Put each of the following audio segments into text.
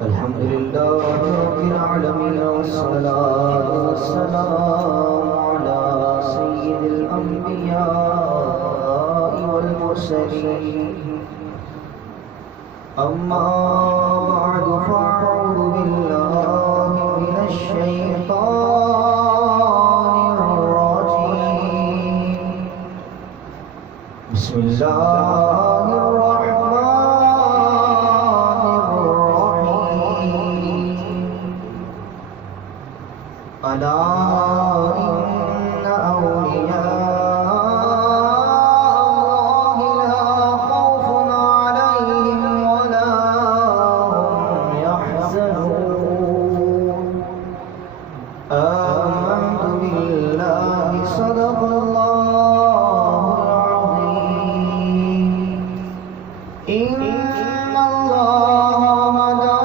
الحمد لله رب العالمين والصلاة والسلام على سيد الأنبياء والمرسلين أما بعد فأعوذ بالله من الشيطان الرجيم بسم الله ألا إن أولياء الله لا خوف عليهم ولا هم يحزنون آمنت بالله صدق الله العظيم إن الله وملائكته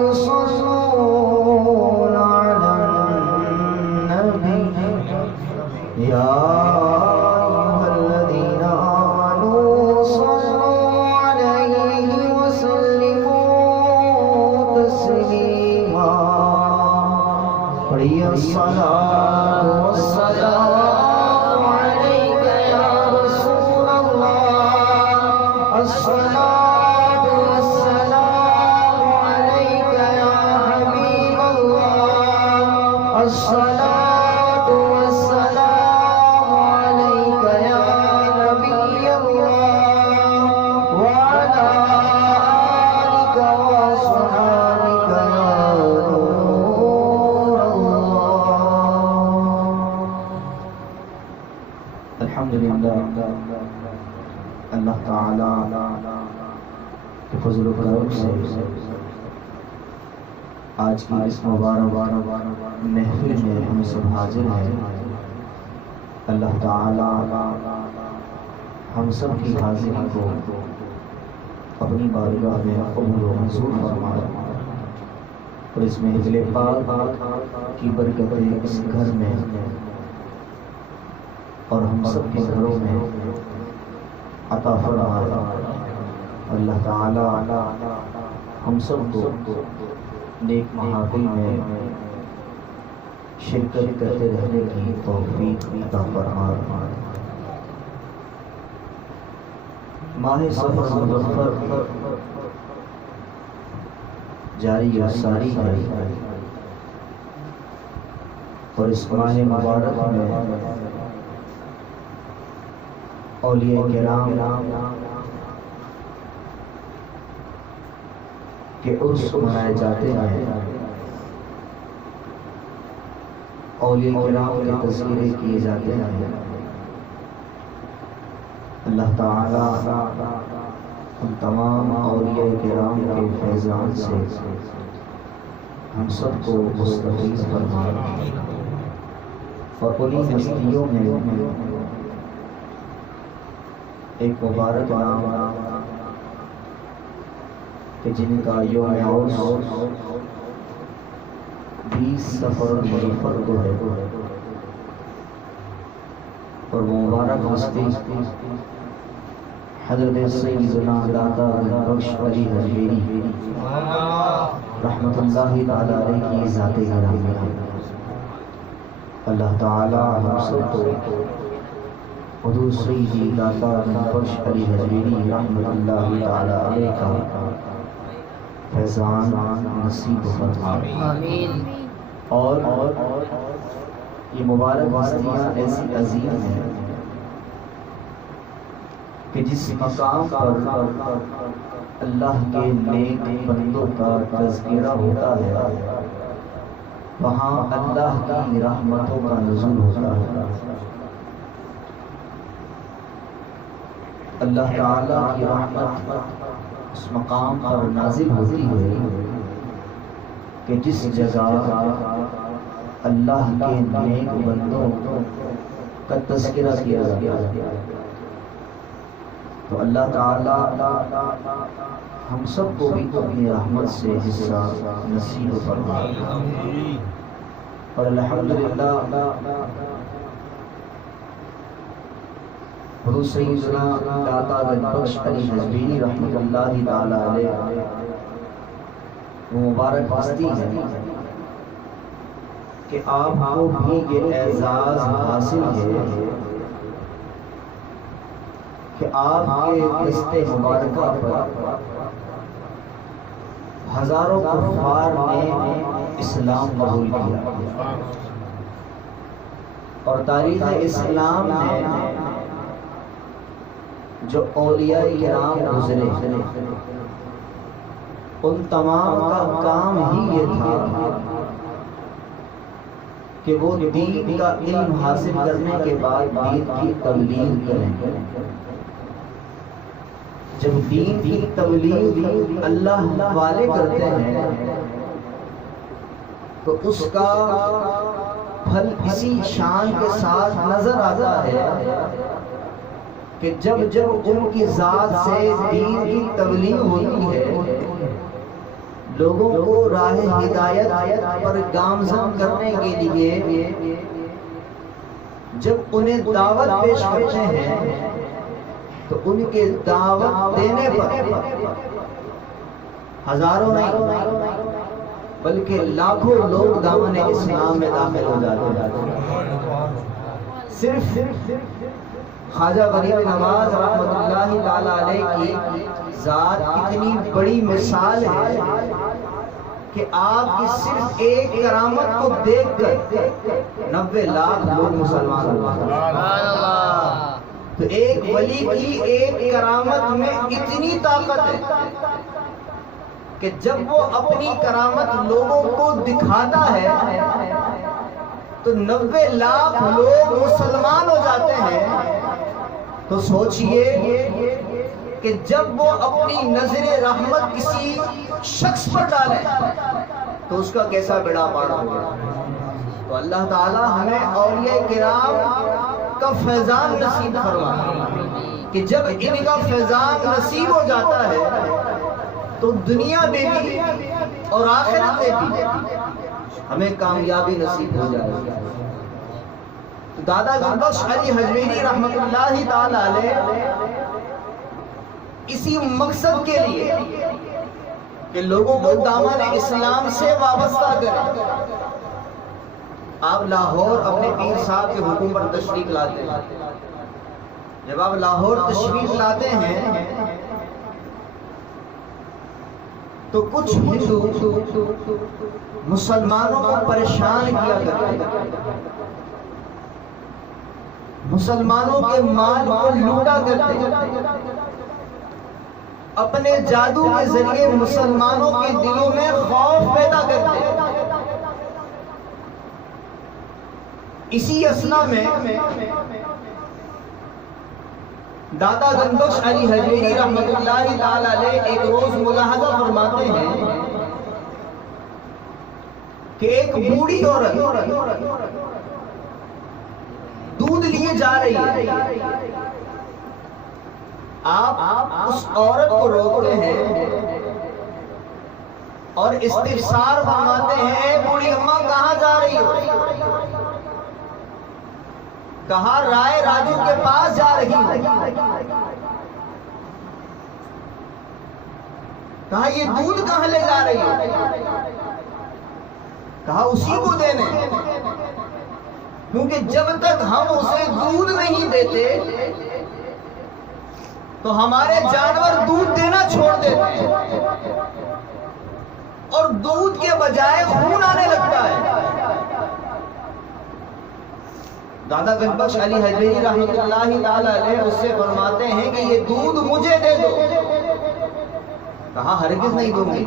يصلون على النبي يا أيها الذين آمنوا صلوا عليه وسلموا تسليما پڑھیے الصلاة والسلام عليك يا رسول الله الصلاة والسلام عليك يا حبيب الله الصلاة والسلام عليك يا نبي الله وعلى آلك وأصحابك يا نور الله الحمد لله اللہ تعالی کے فضل و کرم سے آج کی اس مبارک محفل میں ہم سب حاضر ہیں۔ اللہ تعالی ہم سب کی حاضری کو اپنی بارگاہ میں قبول و منظور فرمائے اور اس محفل پاک کی برکتیں اس گھر میں اور ہم سب کے گھروں میں عطا فرمائے۔ اللہ تعالی ہم سب کو نیک محافل میں شرکت کرتے رہنے کی توفیق عطا فرمائے۔ ماہ سفر مظفر جاری و ساری ہے اور اس ماہ مبارک میں اولیاء کرام کے عرس منائے جاتے ہیں، اولیاء کرام کے تذکرے کیے جاتے ہیں۔ اللہ تعالی ہم تمام اولیاء کرام کے فیضان سے ہم سب کو مستفیض فرمائے اور انہیں ہستیوں میں ایک مبارک نام کہ جن کا یوم عرس 20 صفر مظفر کو ہے اور مبارک ہستی حضرت سیدنا داتا بخش علی حجویری رحمت اللہ تعالی علیہ کی ذات گرامی ہے۔ اللہ تعالی ہم سب کو حضور سیدی داتا بخش علی حجویری رحمت اللہ تعالی علیہ کا فیضان نصیب فرمائے۔ اور یہ مبارک ہستیاں ایسی عظیم ہیں کہ جس مقام پر اللہ کے نیک بندوں کا تذکرہ ہوتا ہے وہاں اللہ کی رحمتوں کا نزول ہوتا ہے۔ اللہ تعالیٰ کی رحمت اس مقام پر نازل ہوتی ہے کہ جس جگہ اللہ کے نیک بندوں کا تذکرہ کیا گیا تو اللہ تعالیٰ ہم سب کو بھی اپنی رحمت سے حصہ نصیب فرمائے۔ اور الحمدللہ حضور سیدنا داتا گنج بخش علی حجویری رحمۃ اللہ تعالی علیہ وہ مبارک ہستی ہے کہ آپ کو بھی یہ اعزاز حاصل ہے کہ آپ کے دست مبارکہ پر ہزاروں کفار نے اسلام قبول کیا اور تاریخ اسلام میں جو اولیاء کرام گزرے ان تمام کا کام ہی یہ تھا کہ وہ دین کا علم حاصل کرنے کے بعد دین کی تبلیغ کریں. جب دین کی تبلیغ اللہ والے کرتے ہیں تو اس کا پھل اسی شان کے ساتھ نظر آتا ہے کہ جب ان کی ذات سے دین کی تبلیغ ہوتی ہے لوگوں کو راہ ہدایت پر گامزن کرنے کے لیے جب انہیں دعوت پیش کرتے ہیں تو ان کے دعوت دینے پر ہزاروں نہیں بلکہ لاکھوں لوگ دامن اسلام میں داخل ہو جاتے ہیں. صرف خواجہ غریب نواز رحمۃ اللہ تعالی علیہ کی ذات اتنی بڑی مثال ہے کہ آپ کی صرف ایک کرامت کو دیکھ کر 90 لاکھ لوگ مسلمان ہو گئے. تو ایک ولی کی ایک کرامت میں اتنی طاقت ہے کہ جب وہ اپنی کرامت لوگوں کو دکھاتا ہے تو 90 لاکھ لوگ مسلمان ہو جاتے ہیں. تو سوچئے کہ جب وہ اپنی نظر رحمت کسی شخص پر ڈالے تو اس کا کیسا بیڑا پار ہوگا. تو اللہ تعالی ہمیں اولیاء کرام کا فیضان نصیب فرمائے کہ جب ان کا فیضان نصیب ہو جاتا ہے تو دنیا میں بھی اور آخرت میں بھی ہمیں کامیابی نصیب ہو جائے گی. دادا گنج بخش علی حجویری رحمۃ اللہ تعالی علیہ اسی مقصد کے لیے کہ لوگوں کو دامن اسلام سے وابستہ کریں آپ لاہور اپنے پیر صاحب کے حکم پر تشریف لاتے ہیں. جب آپ لاہور تشریف لاتے ہیں تو کچھ ہندو مسلمانوں کو پریشان کیا کرتے ہیں مسلمانوں کے مال کو لوٹا کرتے ہیں اپنے جادو کے ذریعے مسلمانوں کے دلوں میں خوف پیدا کرتے ہیں. اسی اثنا میں دادا گنج بخش علی حجویری رحمۃ اللہ تعالی علیہ ایک روز ملاحظہ فرماتے ہیں کہ ایک بوڑھی عورت دودھ لیے جا رہی ہے. آپ اس عورت کو روکتے ہیں اور استفسار فرماتے ہیں اے بوڑھی اماں کہاں جا رہی ہو؟ کہا رائے راجو کے پاس جا رہی ہوں. کہا یہ دودھ کہاں لے جا رہی ہو؟ کہا اسی کو دینے کیونکہ جب تک ہم اسے دودھ نہیں دیتے تو ہمارے جانور دودھ دینا چھوڑ دیتے ہیں اور دودھ کے بجائے خون آنے لگتا ہے. دادا گنج بخش علی حجویری رحمۃ اللہ تعالی علیہ اس سے فرماتے ہیں کہ یہ دودھ مجھے دے دو. کہا ہرگز نہیں دوں گی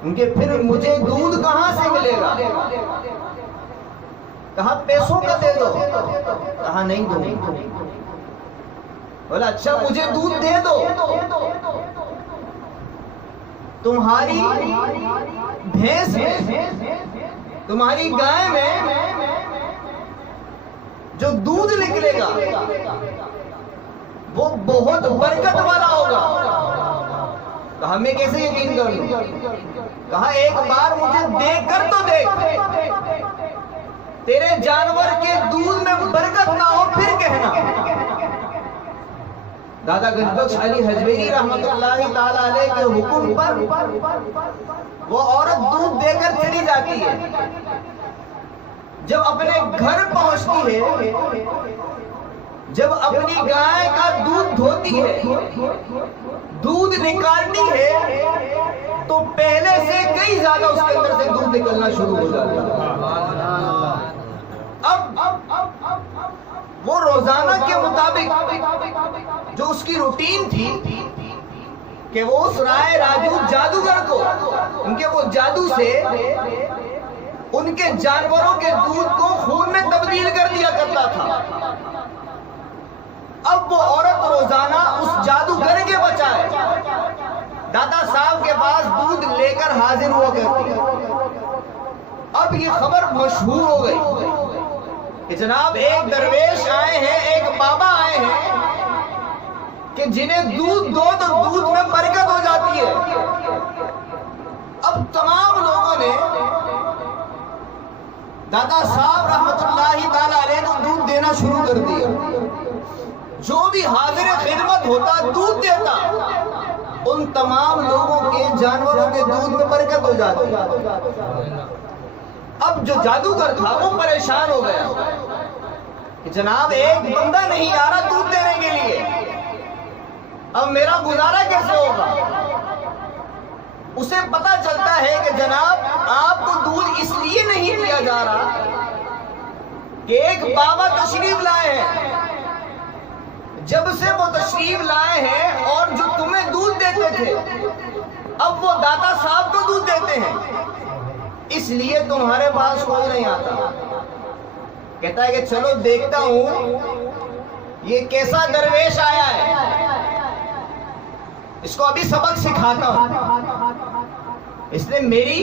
کیونکہ پھر مجھے دودھ کہاں سے ملے گا. کہا پیسوں کا دے دو. کہا نہیں دوں گی. بولا اچھا مجھے دودھ دے دو. تمہاری بھینس میں تمہاری گائے میں جو دودھ نکلے گا وہ بہت برکت والا ہوگا. کہا میں کیسے یقین کر لوں؟ کہا ایک بار مجھے دیکھ کر تو دیکھ. تیرے جانور کے دودھ میں برکت نہ ہو پھر کہنا. دادا گنجبخش علی حجویری رحمت اللہ تعالی علیہ کے حکم پر وہ عورت دودھ دے کر چلی جاتی ہے. جب اپنے گھر پہنچتی ہے، جب اپنی گائے کا دودھ دھوتی ہے، دودھ نکالتی ہے، تو پہلے سے کئی زیادہ اس کے اندر سے دودھ نکلنا شروع ہو جاتا ہے. اب وہ روزانہ کے مطابق جو اس کی روٹین تھی کہ وہ اس رائے راجو جادوگر کو ان کے وہ جادو سے ان کے جانوروں کے دودھ کو خون میں تبدیل کر دیا کرتا تھا، اب وہ عورت روزانہ اس جادوگر کے بچائے دادا صاحب کے پاس دودھ لے کر حاضر ہوا کرتی ہے. اب یہ خبر مشہور ہو گئی کہ جناب ایک درویش آئے ہیں، ایک بابا آئے ہیں کہ جنہیں دودھ دو تو دودھ میں برکت ہو جاتی ہے. اب تمام لوگوں نے دادا صاحب رحمت اللہ تعالی علیہ کو دودھ دینا شروع کر دیا. جو بھی حاضر خدمت ہوتا دودھ دیتا، ان تمام لوگوں کے جانوروں کے دودھ میں برکت ہو جاتی. اب جو جادوگر تھا وہ پریشان ہو گیا کہ جناب ایک بندہ نہیں آ رہا دودھ دینے کے لیے، اب میرا گزارا کیسے ہوگا؟ اسے پتا چلتا ہے کہ جناب آپ کو دودھ اس لیے نہیں دیا جا رہا کہ ایک بابا تشریف لائے ہیں، جب سے وہ تشریف لائے ہیں اور جو تمہیں دودھ دیتے تھے اب وہ دادا صاحب کو دودھ دیتے ہیں، اس لیے تمہارے پاس کوئی نہیں آتا. کہتا ہے کہ چلو دیکھتا ہوں یہ کیسا درویش آیا ہے، اس کو ابھی سبق سکھاتا ہوں. اس نے میری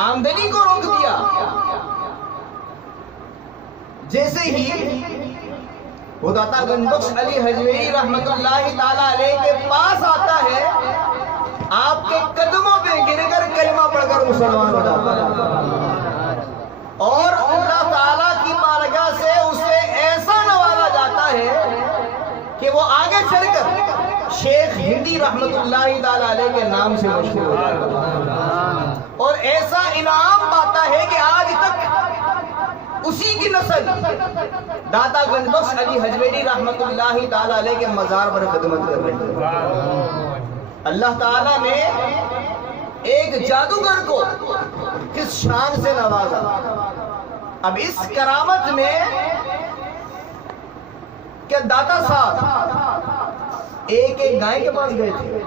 آمدنی کو روک دیا. جیسے ہی وہ داتا گنجبخش علی حجویری رحمت اللہ تعالی علیہ کے پاس آتا ہے، آپ کے قدموں پہ گر کر کلمہ پڑھ کر مسلمان ہو جاتا ہے، اور اللہ تعالیٰ کی بارگاہ سے اسے ایسا نوازا جاتا ہے کہ وہ آگے چل کر شیخ ہندی رحمت اللہ تعالی علیہ کے نام سے مشہور ہو جاتا ہے، اور ایسا انعام پاتا ہے کہ آج تک اسی کی نسل داتا گنجبخش علی حجویری رحمت اللہ تعالی علیہ کے مزار پر خدمت کر رہے ہیں. اللہ تعالیٰ نے ایک جادوگر کو کس شان سے نوازا. اب اس کرامت میں کہ داتا صاحب ایک ایک گائے کے پاس گئے تھے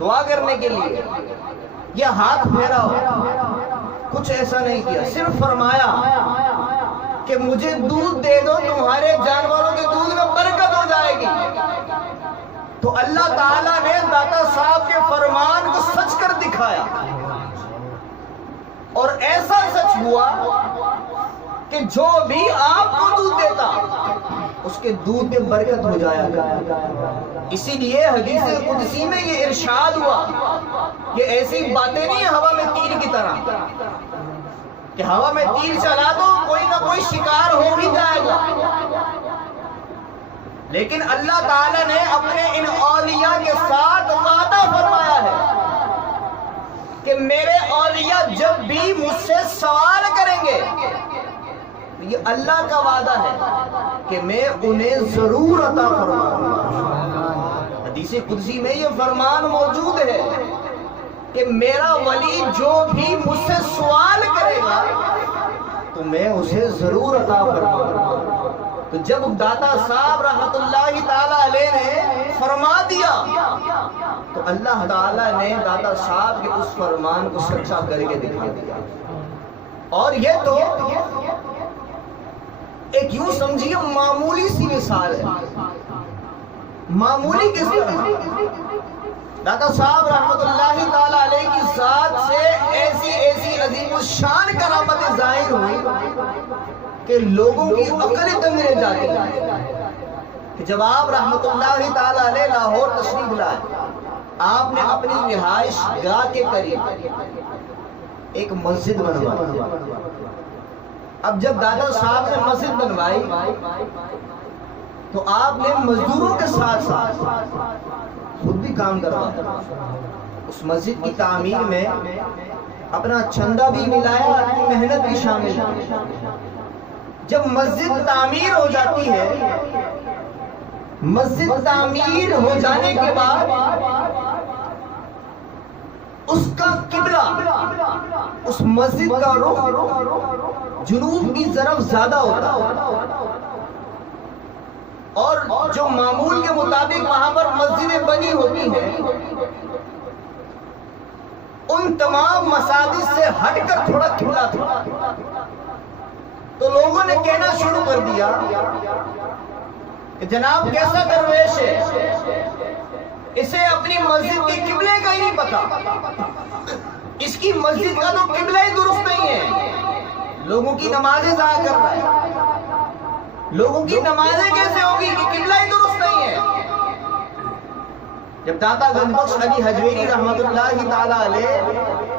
دعا کرنے کے لیے، یہ ہاتھ پھیرا کچھ ایسا نہیں کیا، صرف فرمایا کہ مجھے دودھ دے دو، تمہارے جانوروں کے دودھ میں برکت ہو جائے گی. تو اللہ تعالیٰ نے داتا صاحب کے فرمان کو سچ کر دکھایا، اور ایسا سچ ہوا کہ جو بھی آپ کو دودھ دیتا اس کے دودھ میں برکت ہو جایا کرتا. اسی لیے حدیث قدسی میں یہ ارشاد ہوا کہ ایسی باتیں نہیں ہوا میں تیر کی طرح کہ ہوا میں تیر چلا دو کوئی نہ کوئی شکار ہو ہی جائے گا، لیکن اللہ تعالیٰ نے اپنے ان اولیاء کے ساتھ وعدہ فرمایا ہے کہ میرے اولیاء جب بھی مجھ سے سوال کریں گے، یہ اللہ کا وعدہ ہے کہ میں انہیں ضرور عطا فرماؤں گا. حدیث قدسی میں یہ فرمان موجود ہے کہ میرا ولی جو بھی مجھ سے سوال کرے گا تو میں اسے ضرور عطا فرماؤں گا. تو جب داتا صاحب رحمت اللہ تعالی علیہ نے فرما دیا تو اللہ تعالیٰ نے داتا صاحب کے اس فرمان کو سچا کر کے دکھا دیا. اور یہ تو ایک یوں سمجھیے معمولی سی مثال ہے. معمولی کس طرح داتا صاحب رحمت اللہ تعالی علیہ کی ذات سے ایسی عظیم الشان کرامت ظاہر ہوئی کہ لوگوں کی عقل دنگ رہ جاتی ہے. کہ جب آپ رحمت اللہ تعالی علیہ لاہور تشریف لائے، آپ نے اپنی رہائش گاہ کے قریب ایک مسجد بنوائی. اب جب دادا صاحب نے مسجد بنوائی تو آپ نے مزدوروں کے ساتھ ساتھ خود بھی کام کروایا، اس مسجد کی تعمیر میں اپنا چندہ بھی ملایا، اپنی محنت بھی شامل ہے۔ جب مسجد تعمیر ہو جاتی ہے، مسجد تعمیر ہو جانے کے بعد اس کا قبلہ، اس مسجد کا رخ جنوب کی طرف زیادہ ہوتا ہے، اور جو معمول کے مطابق وہاں پر مسجدیں بنی ہوتی ہیں، ان تمام مساجد سے ہٹ کر تھوڑا قبلہ تھا۔ تو لوگوں نے کہنا شروع کر دیا کہ جناب کیسا درویش ہے، اسے اپنی مسجد کے قبلے کا ہی نہیں پتا، اس کی مسجد کا تو قبلہ ہی درست نہیں ہے، لوگوں کی نمازیں ضائع کر رہا ہے، لوگوں کی نمازیں کیسے ہوگی کہ قبلہ ہی درست نہیں ہے۔ جب داتا گنج بخش علی حجویری رحمت اللہ تعالی علیہ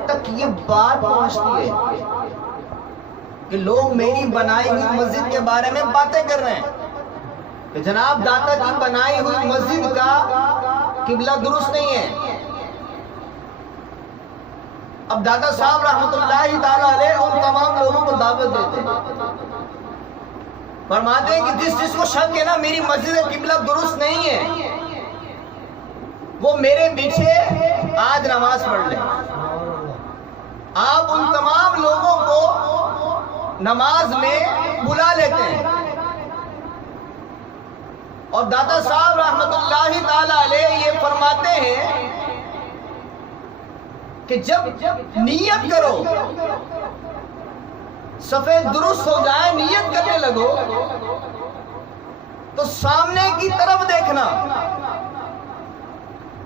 تک یہ بات پہنچتی ہے کہ لوگ میری بنائی ہوئی مسجد کے بارے میں باتیں کر رہے ہیں کہ جناب داتا کی بنائی ہوئی مسجد کا قبلہ درست نہیں ہے، اب داتا صاحب رحمت اللہ تعالی علیہ ان تمام لوگوں کو دعوت دیتے ہیں، فرماتے ہیں کہ جس کو شک ہے نا میری مسجد کا قبلہ درست نہیں ہے، وہ میرے پیچھے آج نماز پڑھ لیں۔ آپ ان تمام لوگوں کو نماز میں بلا لیتے ہیں، اور داتا صاحب رحمت اللہ تعالی علیہ یہ فرماتے ہیں کہ جب نیت کرو، سفید درست ہو جائے، نیت کرنے لگو تو سامنے کی طرف دیکھنا،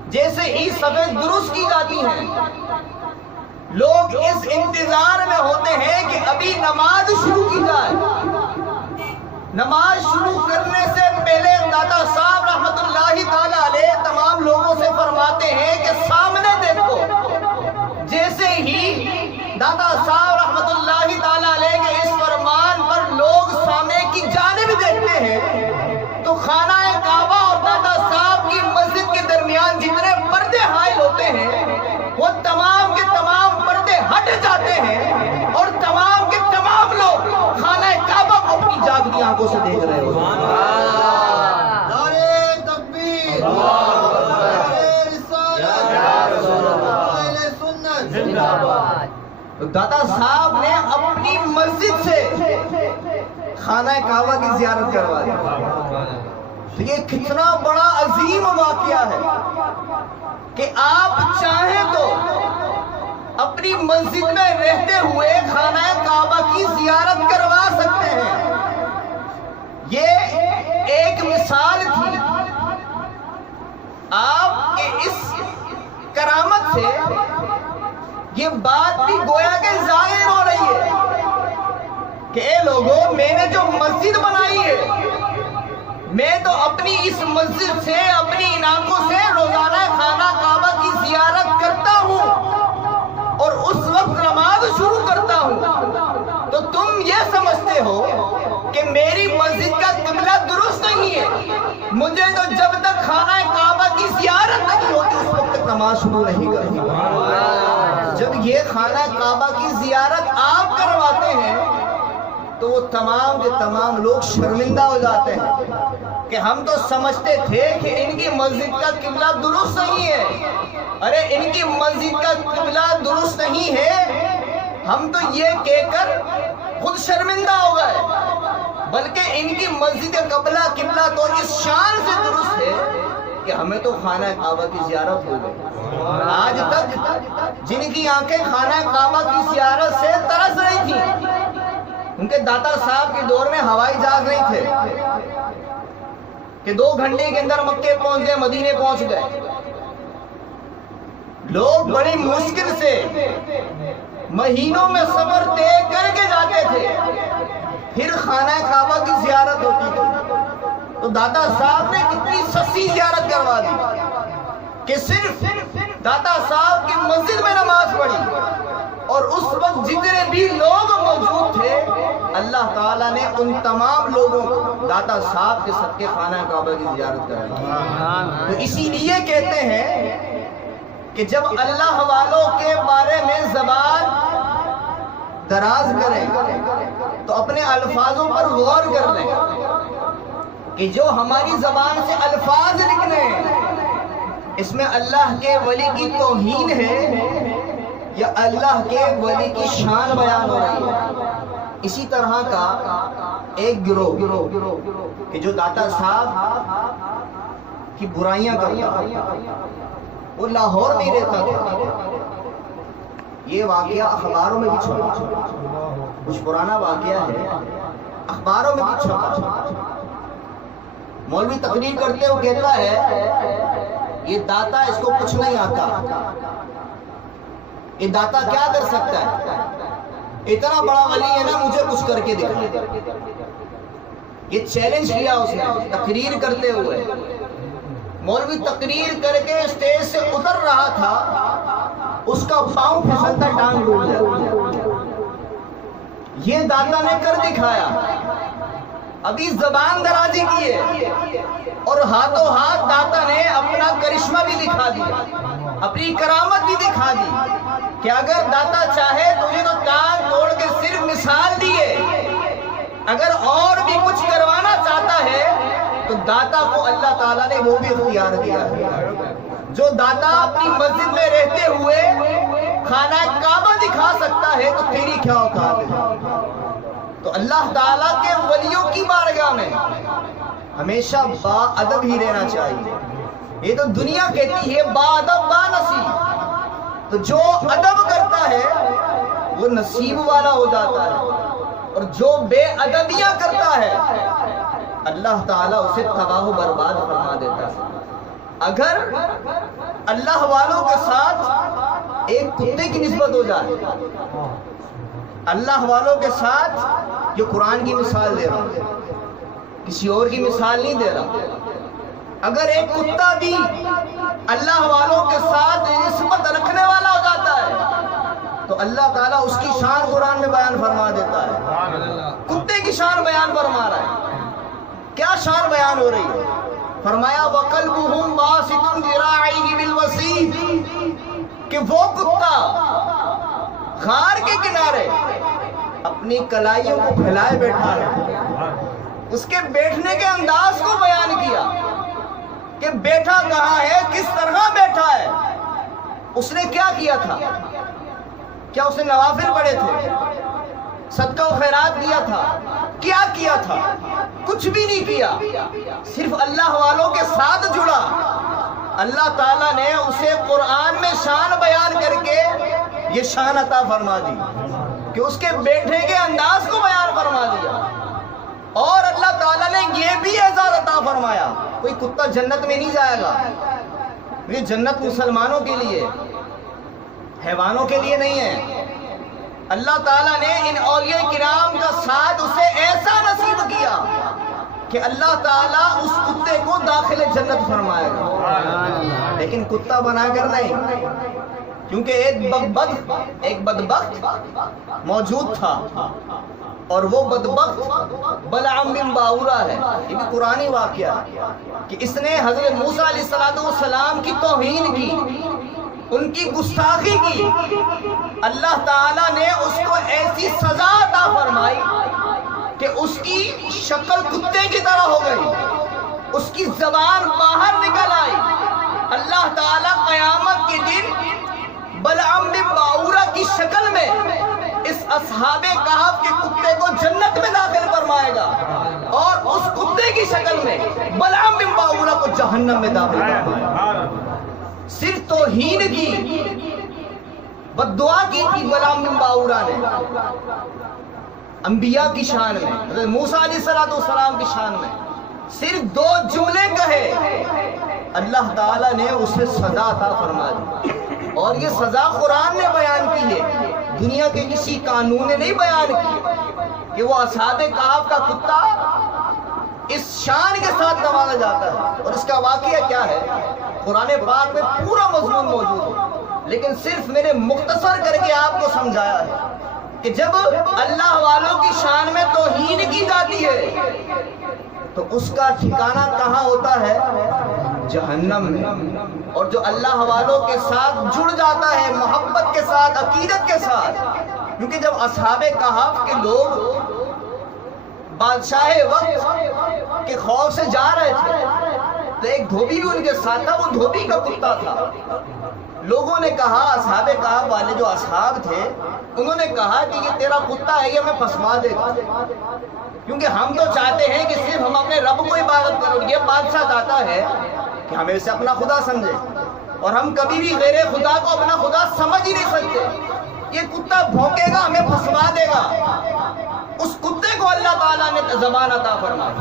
جیسے ہی سفید درست کی جاتی ہیں لوگ اس انتظار میں ہوتے ہیں کہ ابھی نماز شروع کی جائے۔ نماز شروع کرنے سے پہلے داتا صاحب رحمت اللہ تعالی علیہ تمام لوگوں سے فرماتے ہیں کہ سامنے دیکھو۔ جیسے ہی داتا صاحب رحمت اللہ تعالی علیہ کے اس فرمان پر لوگ سامنے کی جانب دیکھتے ہیں تو خانہ کعبہ اور داتا صاحب کی مسجد کے درمیان جتنے پردے حائل ہوتے ہیں وہ تمام کے تمام پردے ہٹ جاتے ہیں، اور تمام کے تمام لوگ خانہ کعبہ کو اپنی جاگتی آنکھوں سے دیکھ رہے ہوتے ہیں۔ نعرہ تکبیر، نعرہ رسالت، اہل سنت زندہ باد۔ داتا صاحب نے اپنی مسجد سے خانہ کعبہ کی زیارت کروا دی۔ یہ کتنا بڑا عظیم واقعہ ہے کہ آپ چاہیں تو اپنی مسجد میں رہتے ہوئے خانہ کعبہ کی زیارت کروا سکتے ہیں۔ یہ ایک مثال تھی آپ کے اس کرامت سے، یہ بات بھی گویا کہ ظاہر ہو رہی ہے کہ اے لوگوں، میں نے جو مسجد بنائی ہے، میں تو اپنی اس مسجد سے، اپنی ان آنکھوں سے روزانہ خانہ کعبہ کی زیارت کرتا ہوں اور اس وقت نماز شروع کرتا ہوں، تو تم یہ سمجھتے ہو کہ میری مسجد کا قبلہ درست نہیں ہے، مجھے تو جب تک خانہ کعبہ کی زیارت نہیں ہوتی اس وقت تک نماز شروع نہیں کرتی۔ جب یہ خانہ کعبہ کی زیارت آپ کرواتے ہیں تو وہ تمام کے تمام لوگ شرمندہ ہو جاتے ہیں کہ ہم تو سمجھتے تھے کہ ان کی مسجد کا قبلہ درست نہیں ہے، ارے ان کی مسجد کا قبلہ درست نہیں ہے، ہم تو یہ کہہ کر خود شرمندہ ہو گئے، بلکہ ان کی مسجد کا قبلہ تو اس شان سے درست ہے کہ ہمیں تو خانہ کعبہ کی زیارت ہو گئی۔ آج تک جن کی آنکھیں خانہ کعبہ کی زیارت سے ترس رہی تھیں، ان کے داتا صاحب کے دور میں ہوائی جہاز نہیں تھے کہ 2 گھنٹے کے اندر مکے پہنچ گئے، مدینے پہنچ گئے، لوگ بڑی مشکل سے مہینوں میں سفر طے کر کے جاتے تھے، پھر خانہ کعبہ کی زیارت ہوتی تھی۔ تو داتا صاحب نے کتنی سستی زیارت کروا دی کہ صرف داتا صاحب کی مسجد میں نماز پڑھی، اور اس وقت جتنے بھی لوگ موجود تھے اللہ تعالیٰ تعالیٰ نے ان تمام لوگوں کو داتا صاحب کے صدقے خانہ کعبہ کی زیارت کرائی. تو اسی لیے کہتے ہیں کہ جب اللہ والوں کے بارے میں زبان دراز کریں تو اپنے الفاظوں پر غور کر لیں کہ جو ہماری زبان سے الفاظ نکلے اس میں اللہ کے ولی کی توہین ہے یا اللہ کے ولی کی شان بیان ہو رہی ہے. اسی طرح کا ایک گروہ کہ جو داتا صاحب کی برائیاں کرتا وہ لاہور میں رہتا تھا. یہ واقعہ اخباروں میں بھی چھپا, کچھ پرانا واقعہ ہے, اخباروں میں بھی چھپا. مولوی تقریر کرتے ہوئے کہتا ہے یہ داتا اس کو کچھ نہیں آتا, یہ داتا کیا کر سکتا ہے, اتنا بڑا ولی ہے نا, مجھے کچھ کر کے دکھا. یہ چیلنج کیا اس نے تقریر کرتے ہوئے. مولوی تقریر کر کے اسٹیج سے اتر رہا تھا, اس کا پاؤں پھسلتا ٹانگ ٹوٹ جاتا. یہ داتا نے کر دکھایا. ابھی زبان درازی کی ہے اور ہاتھوں ہاتھ داتا نے اپنا کرشمہ بھی دکھا دیا, اپنی کرامت بھی دکھا دی کہ اگر داتا چاہے تجھے تو ٹانگ توڑ کے صرف مثال دیے, اگر اور بھی کچھ کروانا چاہتا ہے تو داتا کو اللہ تعالیٰ نے وہ بھی اختیار دیا ہے. جو داتا اپنی مسجد میں رہتے ہوئے خانہ کعبہ دکھا سکتا ہے تو تیری کیا اوقات ہے. تو اللہ تعالیٰ کے ولیوں کی بارگاہ میں ہمیشہ با ادب ہی رہنا چاہیے. یہ تو دنیا کہتی ہے با ادب با نصیب, تو جو ادب کرتا ہے وہ نصیب والا ہو جاتا ہے, اور جو بے ادبیاں کرتا ہے اللہ تعالیٰ اسے تباہ و برباد فرما دیتا ہے. اگر اللہ والوں کے ساتھ ایک کتے کی نسبت ہو جائے, اللہ والوں کے ساتھ جو قرآن کی مثال دے رہا, کسی اور کی مثال نہیں دے رہا, اگر ایک کتا بھی اللہ والوں کے ساتھ نسبت رکھنے والا ہو جاتا ہے تو اللہ تعالیٰ اس کی شان قرآن میں بیان فرما دیتا ہے. کتے کی شان بیان فرما رہا ہے. کیا شان بیان ہو رہی ہے؟ فرمایا وَقَلْبُهُمْ بَاسِطٌ ذِرَاعَيْهِ بِالْوَصِيدِ, کہ وہ کتا غار کے کنارے اپنی کلائیوں کو پھیلائے بیٹھا ہے. اس کے بیٹھنے کے انداز کو بیان کیا کہ بیٹھا کہاں ہے, کس طرح بیٹھا ہے, اس نے کیا کیا تھا. کیا اس نے نوافل پڑھے تھے, صدقہ و خیرات دیا تھا, کیا کیا تھا؟ کچھ بھی نہیں کیا, صرف اللہ والوں کے ساتھ جڑا. اللہ تعالیٰ نے اسے قرآن میں شان بیان کر کے یہ شان عطا فرما دی کہ اس کے بیٹھنے کے انداز کو بیان فرما دیا. اور اللہ تعالیٰ نے یہ بھی اعزاز عطا فرمایا, کوئی کتا جنت میں نہیں جائے گا, یہ جنت مسلمانوں کے لیے, حیوانوں کے لیے نہیں ہے. اللہ تعالیٰ نے ان اولیاء کرام کا ساتھ اسے ایسا نصیب کیا کہ اللہ تعالیٰ اس کتے کو داخل جنت فرمائے گا, لیکن کتا بنا کر نہیں. کیونکہ ایک بدبخت موجود تھا, اور وہ بدبخت بلعام بن باورہ ہے. یہ بھی قرآنی واقعہ کہ اس نے حضرت موسیٰ علیہ السلام کی توہین کی, ان کی گستاخی کی. اللہ تعالیٰ نے اس کو ایسی سزا عطا فرمائی کہ اس کی شکل کتے کی طرح ہو گئی, اس کی زبان باہر نکل آئی. اللہ تعالیٰ قیامت کے دن بلعام بن باورہ کی شکل میں اس اصحاب کہف کے کتے کو جنت میں داخل فرمائے گا, اور اس کتے کی شکل میں بلعام بن باورہ کو جہنم میں داخل فرمائے گا. صرف توہین کی, بد دعا کی تھی بلعام بن باورہ نے انبیاء کی شان میں, حضرت موسیٰ علیہ السلام کی شان میں. صرف 2 جملے کہے, اللہ تعالیٰ نے اسے سزا عطا فرما دی. اور یہ سزا قرآن نے بیان کی ہے, دنیا کے کسی قانون نے نہیں بیان کی کہ وہ اصحاب کہف کا کتا اس شان کے ساتھ نوازا جاتا ہے. اور اس کا واقعہ کیا ہے قرآن پاک میں پورا مضمون موجود ہے, لیکن صرف میں نے مختصر کر کے آپ کو سمجھایا ہے. کہ جب اللہ والوں کی شان میں توہین کی جاتی ہے تو اس کا ٹھکانہ کہاں ہوتا ہے؟ جہنم میں۔ اور جو اللہ والوں کے ساتھ جڑ جاتا ہے محبت کے ساتھ، عقیدت کے ساتھ، کیونکہ جب اصحاب کہف کے لوگ بادشاہ وقت کے خوف سے جا رہے تھے تو ایک دھوبی بھی ان کے ساتھ تھا، وہ دھوبی کا کتا تھا۔ لوگوں نے کہا، اصحاب کہف والے جو اصحاب تھے انہوں نے کہا کہ یہ تیرا کتا ہے، یہ ہمیں پھنسوا دے گا، کیونکہ ہم تو چاہتے ہیں کہ صرف ہم اپنے رب کو عبادت کریں۔ یہ بادشاہ چاہتا ہے کہ ہمیں اسے اپنا خدا سمجھے، اور ہم کبھی بھی غیر خدا کو اپنا خدا سمجھ ہی نہیں سکتے۔ یہ کتا بھونکے گا، ہمیں پھنسوا دے گا۔ اس کتے کو اللہ تعالیٰ نے زبان عطا فرمائی۔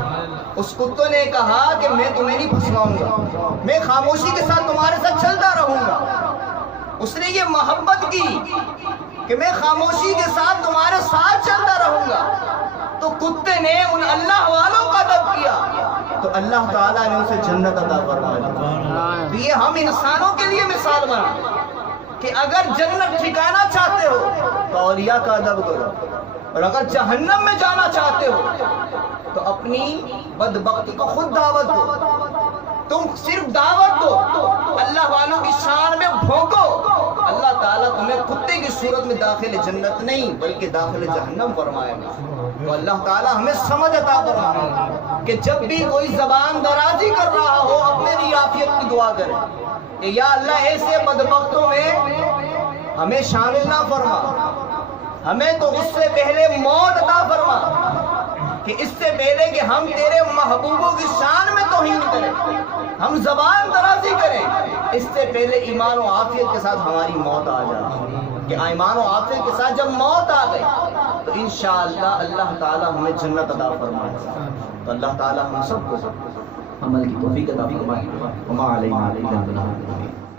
اس کتے نے کہا کہ میں تمہیں نہیں پھنسواؤں گا، میں خاموشی کے ساتھ تمہارے ساتھ چلتا رہوں گا۔ اس نے یہ محبت کی کہ میں خاموشی کے ساتھ تمہارے ساتھ چلتا رہوں گا۔ تو کتے نے ان اللہ والوں کا ادب کیا تو اللہ تعالیٰ نے اسے جنت عطا فرمائی۔ تو یہ ہم انسانوں کے لیے مثال بنا کہ اگر جنت ٹھکانا چاہتے ہو تو اولیاء کا ادب کرو، اور اگر جہنم میں جانا چاہتے ہو تو اپنی بدبختی کو خود دعوت دو۔ تم صرف دعوت دو، اللہ والوں کی شان میں بھونکو، اللہ تعالیٰ تمہیں کتے کی صورت میں داخل جنت نہیں بلکہ داخل جہنم فرمائے گا۔ تو اللہ تعالیٰ ہمیں سمجھ عطا فرمائے کہ جب بھی کوئی زبان درازی کر رہا ہو اپنے لیے عافیت کی دعا کرے کہ یا اللہ ایسے بدبختوں میں ہمیں شامل نہ فرما، ہمیں تو اس سے پہلے موت عطا فرما کہ اس سے پہلے کہ ہم تیرے محبوبوں کی شان میں توہین کریں، ہم زبان درازی کریں، اس سے پہلے ایمان و عافیت کے ساتھ ہماری موت آ جائے، کہ ایمان و عافیت کے ساتھ جب موت آ گئی تو انشاءاللہ اللہ تعالیٰ ہمیں جنت عطا فرمائے۔ تو اللہ تعالیٰ ہم سب کو عمل کی توفیق عطا فرمائے۔ وما علینا الا البلاغ۔